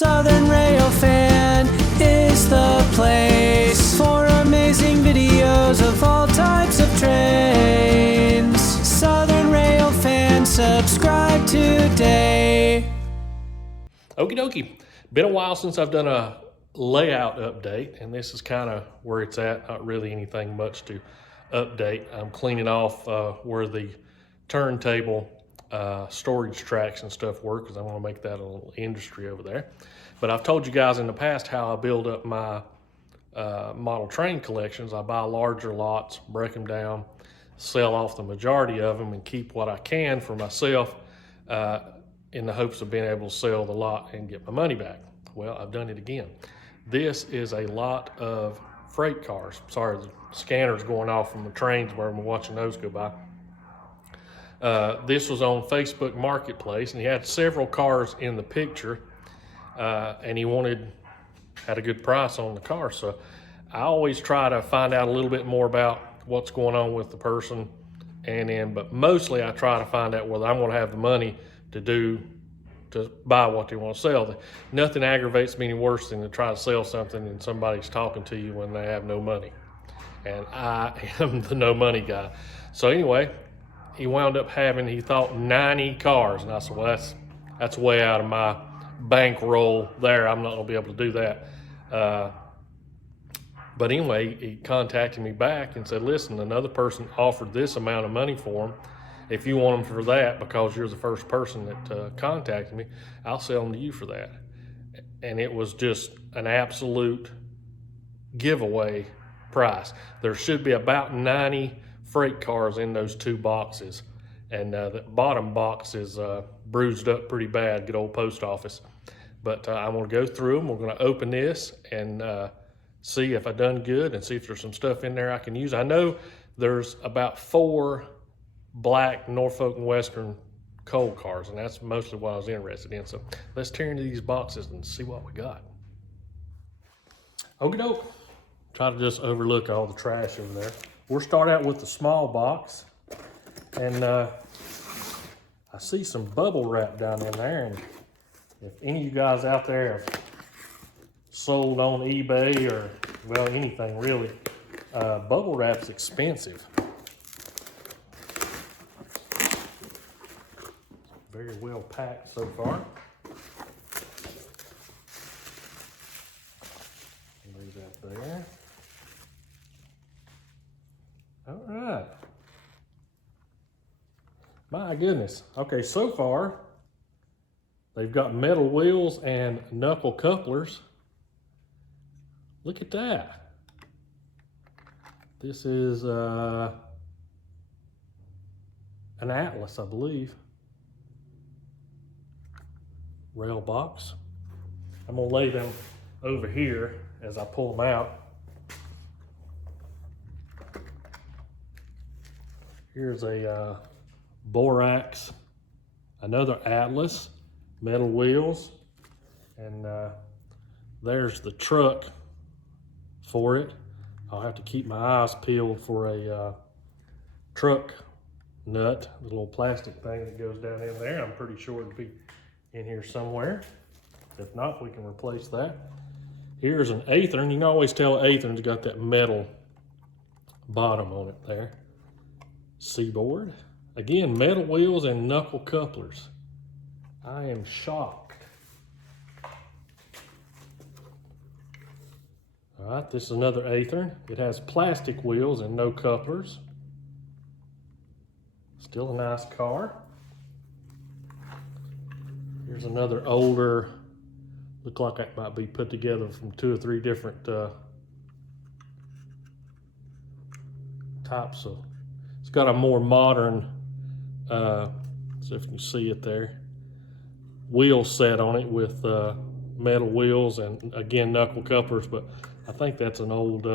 Southern Railfan is the place for amazing videos of all types of trains. Southern Railfan, subscribe today. Okie dokie. Been a while since I've done a layout update, and this is kind of where it's at. Not really anything much to update. I'm cleaning off where the turntable storage tracks and stuff work, because I want to make that a little industry over there. But I've told you guys in the past how I build up my model train collections. I buy larger lots, break them down, sell off the majority of them, and keep what I can for myself in the hopes of being able to sell the lot and get my money back. Well, I've done it again. This is a lot of freight cars. Sorry, the scanner's going off from the trains where I'm watching those go by. This was on Facebook Marketplace, and he had several cars in the picture, and he had a good price on the car. So I always try to find out a little bit more about what's going on with the person, but mostly I try to find out whether I'm going to have the money to buy what they want to sell. Nothing aggravates me any worse than to try to sell something and somebody's talking to you when they have no money. And I am the no money guy. So anyway, he wound up having, he thought 90 cars. And I said, well, that's way out of my bankroll there. I'm not gonna be able to do that. But anyway, he contacted me back and said, listen, another person offered this amount of money for them. If you want them for that, because you're the first person that contacted me, I'll sell them to you for that. And it was just an absolute giveaway price. There should be about 90 freight cars in those two boxes. And the bottom box is bruised up pretty bad, good old post office. But I'm gonna go through them. We're gonna open this and see if I done good and see if there's some stuff in there I can use. I know there's about 4 black Norfolk and Western coal cars, and that's mostly what I was interested in. So let's tear into these boxes and see what we got. Okie doke. Try to just overlook all the trash over there. We'll start out with the small box, and I see some bubble wrap down in there. And if any of you guys out there have sold on eBay or, well, anything really, bubble wrap's expensive. Very well packed so far. Leave that there. All right. My goodness. Okay, so far, they've got metal wheels and knuckle couplers. Look at that. This is an Atlas, I believe. Rail box. I'm gonna lay them over here as I pull them out. Here's a borax, another Atlas, metal wheels, and there's the truck for it. I'll have to keep my eyes peeled for a truck nut, the little plastic thing that goes down in there. I'm pretty sure it'd be in here somewhere. If not, we can replace that. Here's an Athearn. You can always tell Athearn's got that metal bottom on it there. Seaboard. Again, metal wheels and knuckle couplers. I am shocked. All right, this is another Athearn. It has plastic wheels and no couplers. Still a nice car. Here's another older, look like that might be put together from 2 or 3 different types of, it's got a more modern, so if you can see it there, wheel set on it with metal wheels and again knuckle couplers, but I think that's an old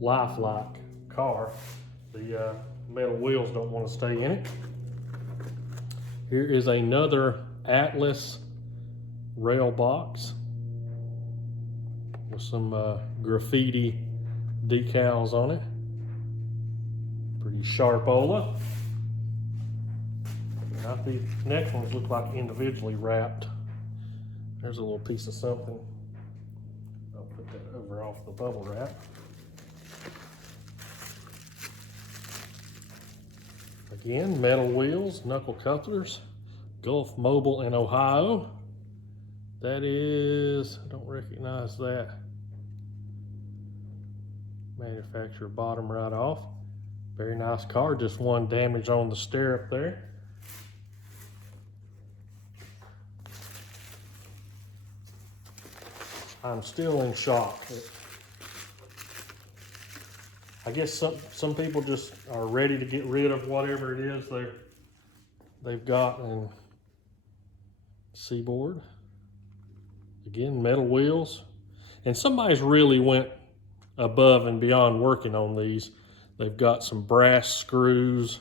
lifelike car. The metal wheels don't want to stay in it. Here is another Atlas rail box with some graffiti decals on it. Pretty sharp-ola. Now these next ones look like individually wrapped. There's a little piece of something. I'll put that over off the bubble wrap. Again, metal wheels, knuckle couplers, Gulf Mobile in Ohio. That is, I don't recognize that. Manufacturer bottom right off. Very nice car, just one damage on the stirrup there. I'm still in shock. I guess some people just are ready to get rid of whatever it is they've got in Seaboard. Again, metal wheels. And somebody's really went above and beyond working on these. They've got some brass screws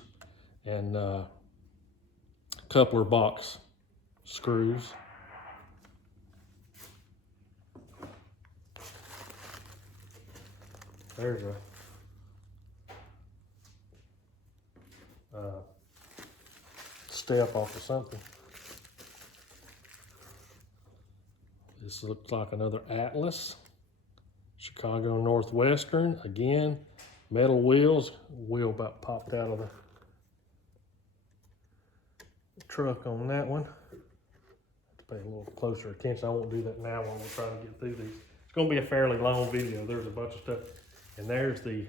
and coupler box screws. There's a step off of something. This looks like another Atlas. Chicago Northwestern, again, metal wheels. Wheel about popped out of the truck on that one. Have to pay a little closer attention. I won't do that now when we're trying to get through these. It's gonna be a fairly long video. There's a bunch of stuff. And there's the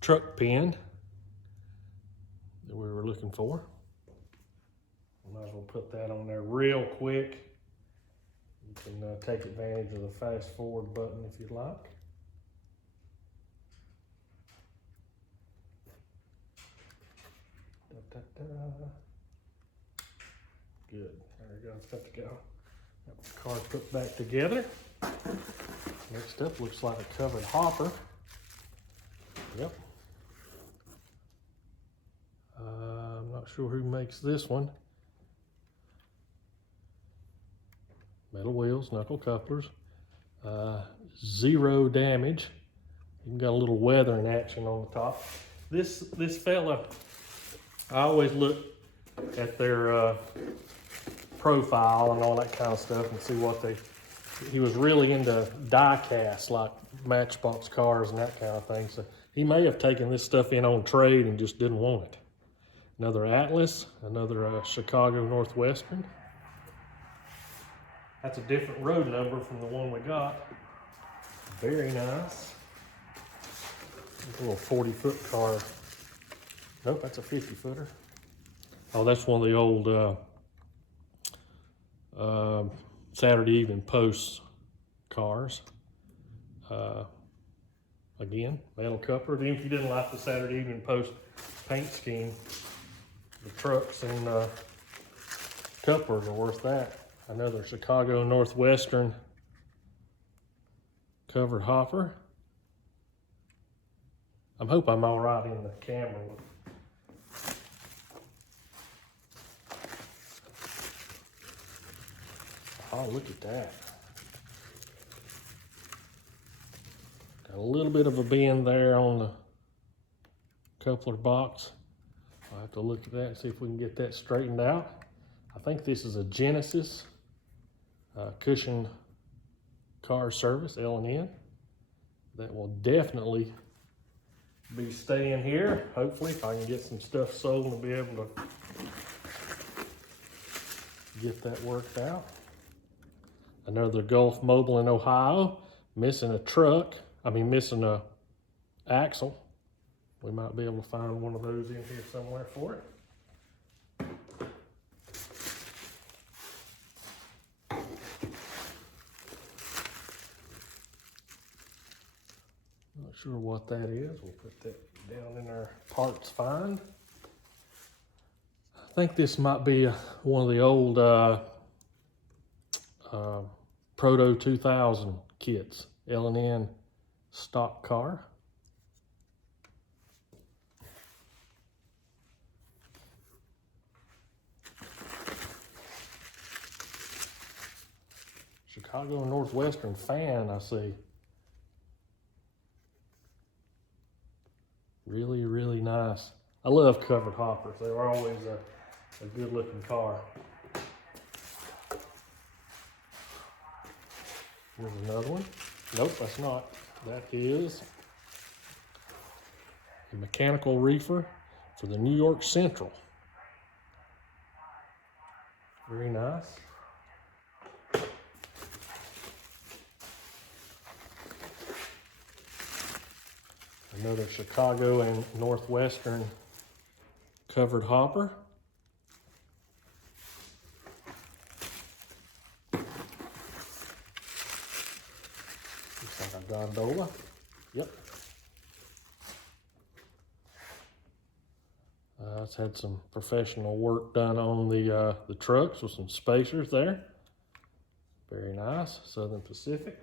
truck pin that we were looking for. Might as well put that on there real quick. You can take advantage of the fast forward button if you'd like. Da, da, da. Good, there we go, it's got to go. The car's put back together. Next up looks like a covered hopper. Yep. I'm not sure who makes this one. Metal wheels, knuckle couplers, 0 damage. Even got a little weathering action on the top. This fella, I always look at their profile and all that kind of stuff and see what he was really into die cast, like Matchbox cars and that kind of thing. So he may have taken this stuff in on trade and just didn't want it. Another Atlas, another Chicago Northwestern. That's a different road number from the one we got. Very nice. A little 40-foot car. Nope, that's a 50-footer. Oh, that's one of the old Saturday Evening Post cars. Again, metal coupler. Even if you didn't like the Saturday Evening Post paint scheme, the trucks and couplers are worth that. Another Chicago Northwestern covered hopper. I hope I'm all right in the camera. Oh, look at that. Got a little bit of a bend there on the coupler box. I'll have to look at that and see if we can get that straightened out. I think this is a Genesis cushion car service, L&N. That will definitely be staying here. Hopefully, if I can get some stuff sold and be able to get that worked out. Another Gulf Mobile in Ohio, missing a truck. Missing a axle. We might be able to find one of those in here somewhere for it. Not sure what that is. We'll put that down in our parts find. I think this might be one of the old Proto 2000 kits, L&N stock car. Chicago Northwestern fan, I see. Really, really nice. I love covered hoppers. They were always a good looking car. Here's another one. Nope, that's not. That is a mechanical reefer for the New York Central. Very nice. Another Chicago and Northwestern covered hopper. Looks like a gondola. Yep. It's had some professional work done on the trucks with some spacers there. Very nice. Southern Pacific.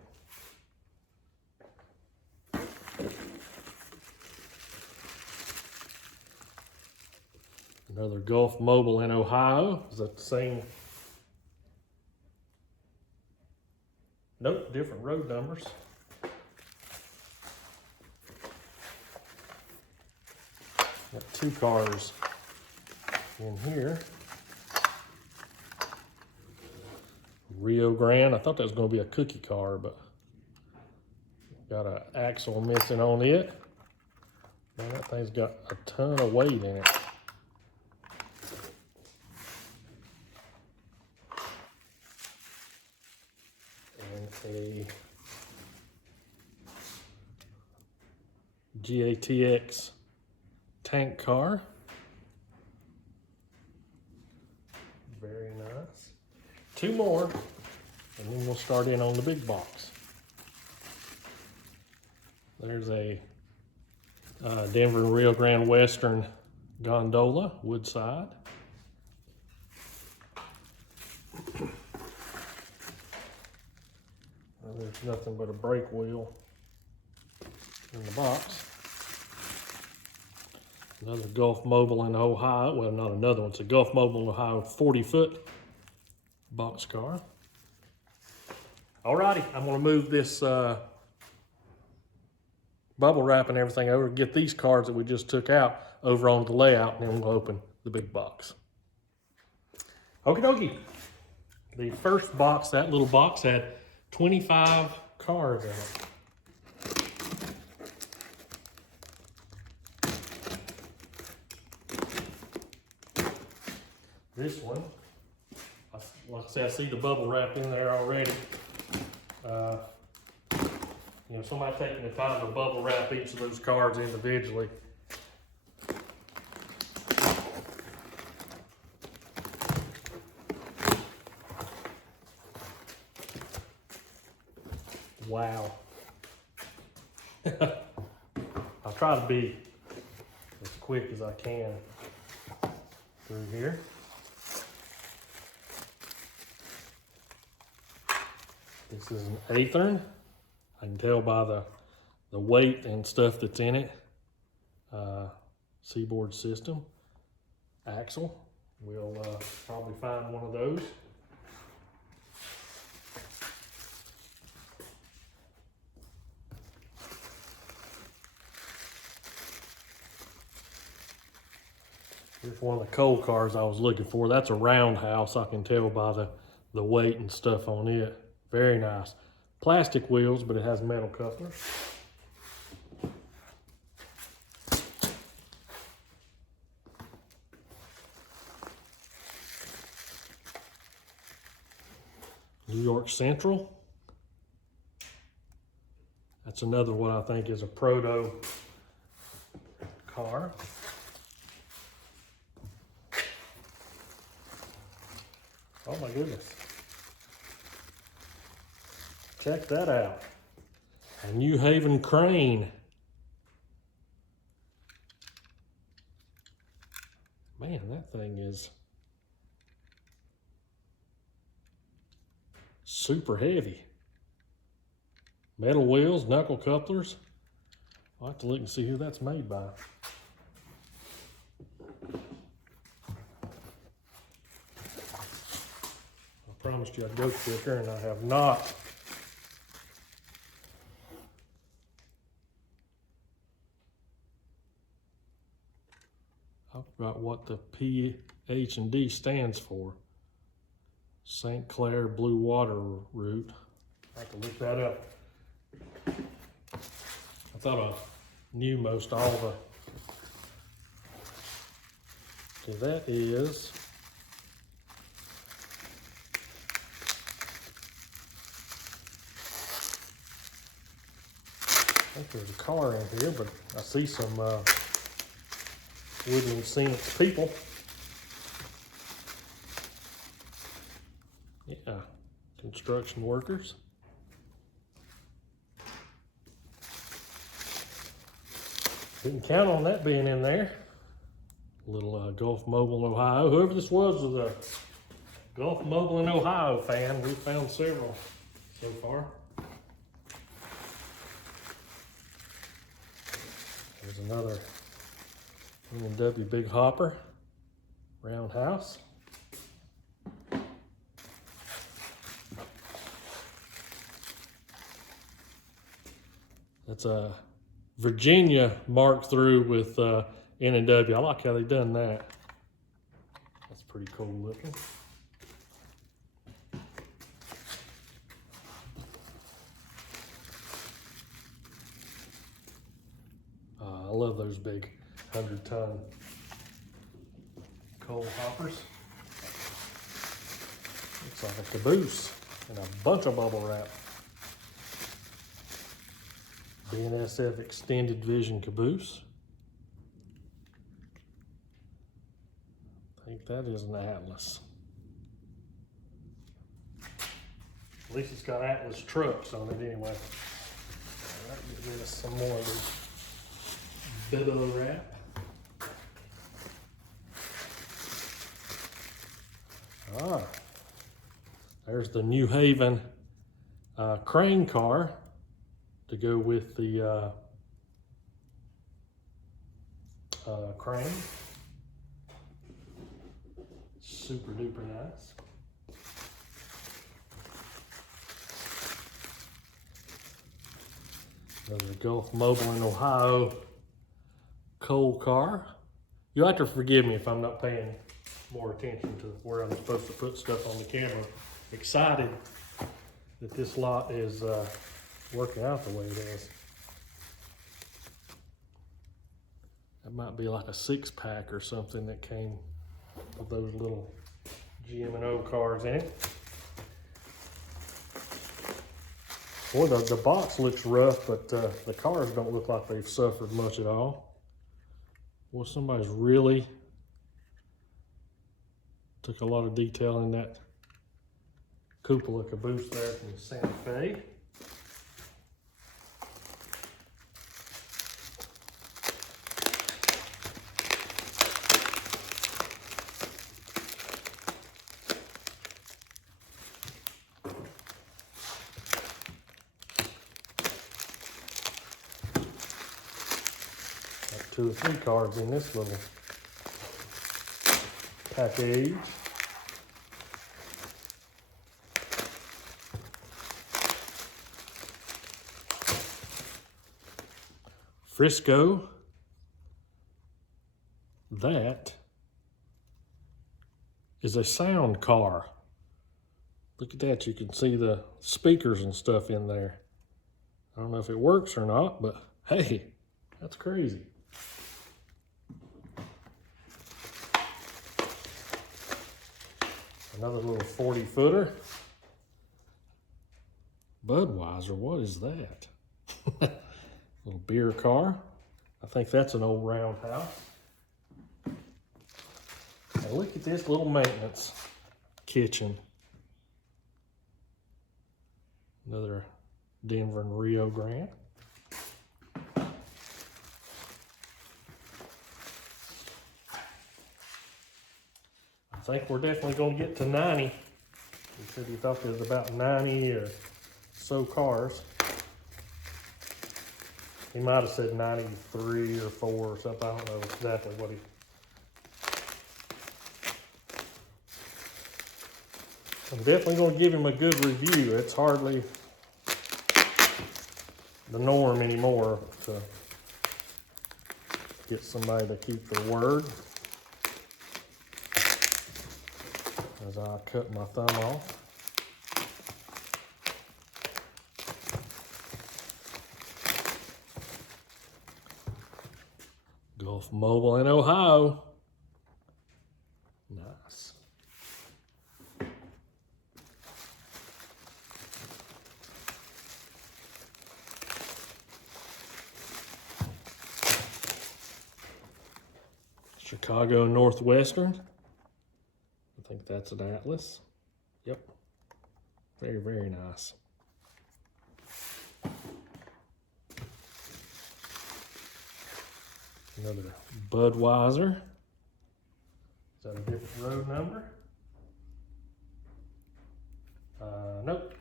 Another Gulf Mobile in Ohio. Is that the same? Nope, different road numbers. Got two cars in here. Rio Grande. I thought that was going to be a cookie car, but got an axle missing on it. Man, that thing's got a ton of weight in it. A GATX tank car. Very nice. Two more, and then we'll start in on the big box. There's a Denver and Rio Grande Western gondola, woodside. There's nothing but a brake wheel in the box. Another Gulf Mobile in Ohio. Well, not another one. It's a Gulf Mobile in Ohio 40-foot boxcar. Alrighty, I'm going to move this bubble wrap and everything over, get these cards that we just took out over onto the layout, and then we'll open the big box. Okie dokie. The first box, that little box, had 25 cards in it. This one, like I say, I see the bubble wrap in there already. You know, somebody taking the time to bubble wrap each of those cards individually. Wow. I'll try to be as quick as I can through here. This is an Athearn. I can tell by the weight and stuff that's in it. Seaboard system. Axle. We'll probably find one of those. Here's one of the coal cars I was looking for. That's a roundhouse. I can tell by the weight and stuff on it. Very nice. Plastic wheels, but it has metal couplers. New York Central. That's another what I think is a proto car. Oh my goodness. Check that out. A New Haven crane. Man, that thing is super heavy. Metal wheels, knuckle couplers. I'll have to look and see who that's made by. I promised you I'd go quicker, and I have not. I forgot what the P-H-D stands for. St. Clair Blue Water Route. I have to look that up. I thought I knew most all the. Okay, that is. I think there's a car in here, but I see some Woodland Scenics people. Yeah, construction workers. Didn't count on that being in there. A little Gulf Mobile, Ohio. Whoever this was a Gulf Mobile in Ohio fan. We found several so far. There's another M&W Big Hopper roundhouse. That's a Virginia marked through with N&W. I like how they've done that. That's pretty cool looking. I love those big 100-ton coal hoppers. Looks like a caboose and a bunch of bubble wrap. BNSF Extended Vision caboose. I think that is an Atlas. At least it's got Atlas trucks on it anyway. All right, get rid of some more of these bubble wrap. There's the New Haven crane car to go with the crane. Super duper nice. Another Gulf Mobile in Ohio coal car. You'll have to forgive me if I'm not paying more attention to where I'm supposed to put stuff on the camera. Excited that this lot is working out the way it is. That might be like a 6-pack or something that came with those little GM&O cars in it. Boy, the box looks rough, but the cars don't look like they've suffered much at all. Well, somebody's really took a lot of detail in that cupola caboose there from Santa Fe. Got 2 or 3 cars in this little package. Frisco. That is a sound car. Look at that, you can see the speakers and stuff in there. I don't know if it works or not, but hey, that's crazy. Another little 40-footer. Budweiser, what is that? Little beer car. I think that's an old roundhouse. Now look at this little maintenance kitchen. Another Denver and Rio Grande. I think we're definitely going to get to 90. He said he thought there was about 90 or so cars. He might have said 93 or 4 or something. I don't know exactly what he. I'm definitely going to give him a good review. It's hardly the norm anymore to get somebody to keep their word. As I cut my thumb off. Both mobile and Ohio. Nice. Chicago Northwestern. I think that's an Atlas. Yep. Very, very nice. Another Budweiser. Is that a different road number? Nope.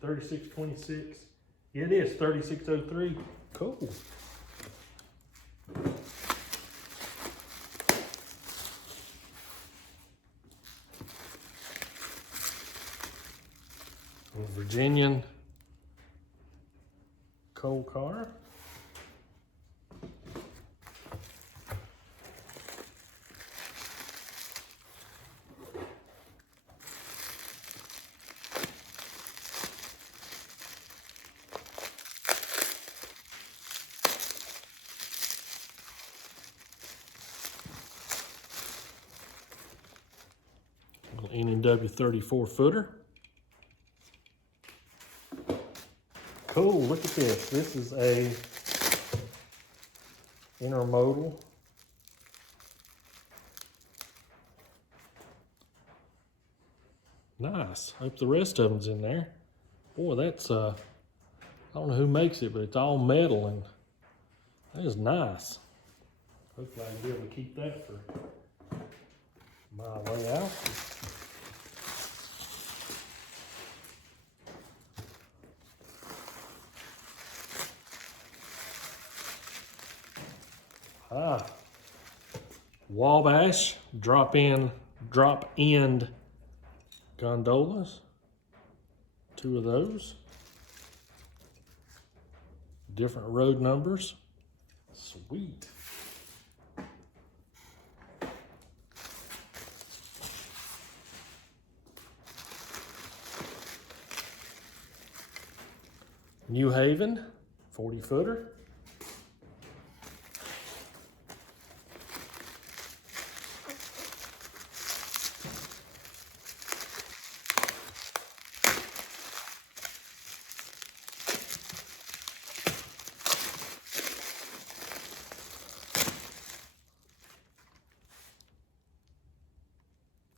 3626. Yeah, it is 3603. Cool. A Virginian coal car. N&W 34 footer. Cool, look at this. This is a intermodal. Nice. Hope the rest of them's in there. Boy, that's I don't know who makes it, but it's all metal and that is nice. Hopefully I can be able to keep that for my way out. Wabash drop end gondolas. 2 of those. Different road numbers. Sweet. New Haven 40 footer.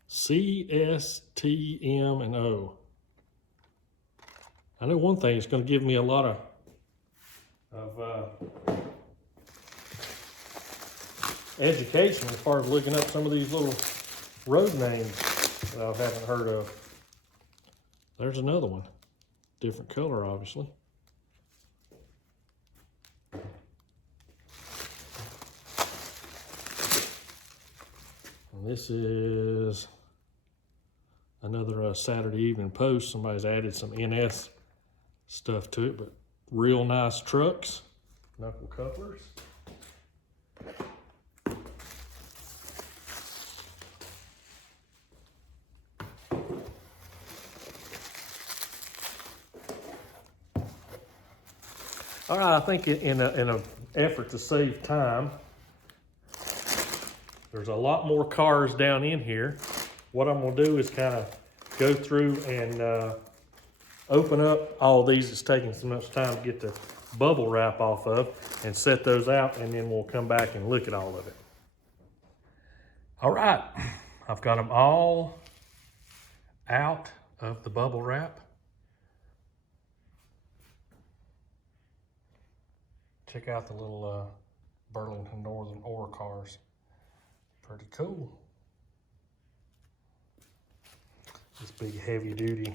C, S, T, M, and O. I know one thing, it's going to give me a lot of education as far as looking up some of these little road names that I haven't heard of. There's another one. Different color, obviously. And this is another Saturday Evening Post. Somebody's added some NS stuff to it, but real nice trucks. Knuckle couplers. All right, I think in an effort to save time, there's a lot more cars down in here. What I'm gonna do is kind of go through and open up all these. It's taking so much time to get the bubble wrap off of and set those out, and then we'll come back and look at all of it. All right, I've got them all out of the bubble wrap. Check out the little Burlington Northern ore cars. Pretty cool. This big heavy duty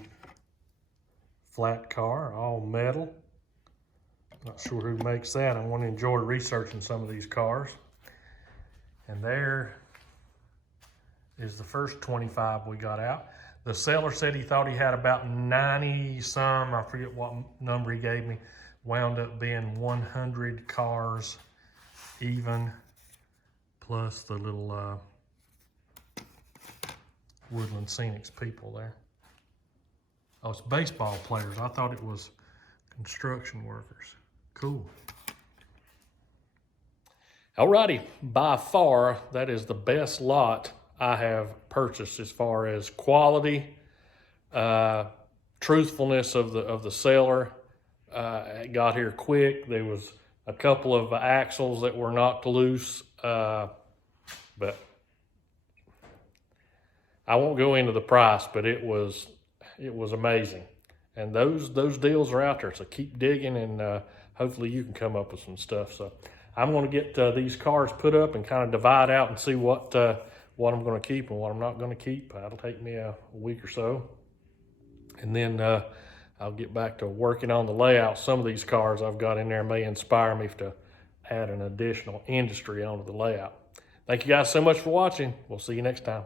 flat car, all metal. Not sure who makes that. I want to enjoy researching some of these cars. And there is the first 25 we got out. The seller said he thought he had about 90 some, I forget what number he gave me, wound up being 100 cars even, plus the little Woodland Scenics people there. Oh, it's baseball players. I thought it was construction workers. Cool. Alrighty, by far, that is the best lot I have purchased as far as quality, truthfulness of the seller. It got here quick. There was a couple of axles that were knocked loose, but I won't go into the price, but it was amazing. And those deals are out there, so keep digging, and hopefully you can come up with some stuff. So I'm going to get these cars put up and kind of divide out and see what I'm going to keep and what I'm not going to keep. That'll take me a week or so, and then I'll get back to working on the layout. Some of these cars I've got in there may inspire me to add an additional industry onto the layout. Thank you guys so much for watching. We'll see you next time.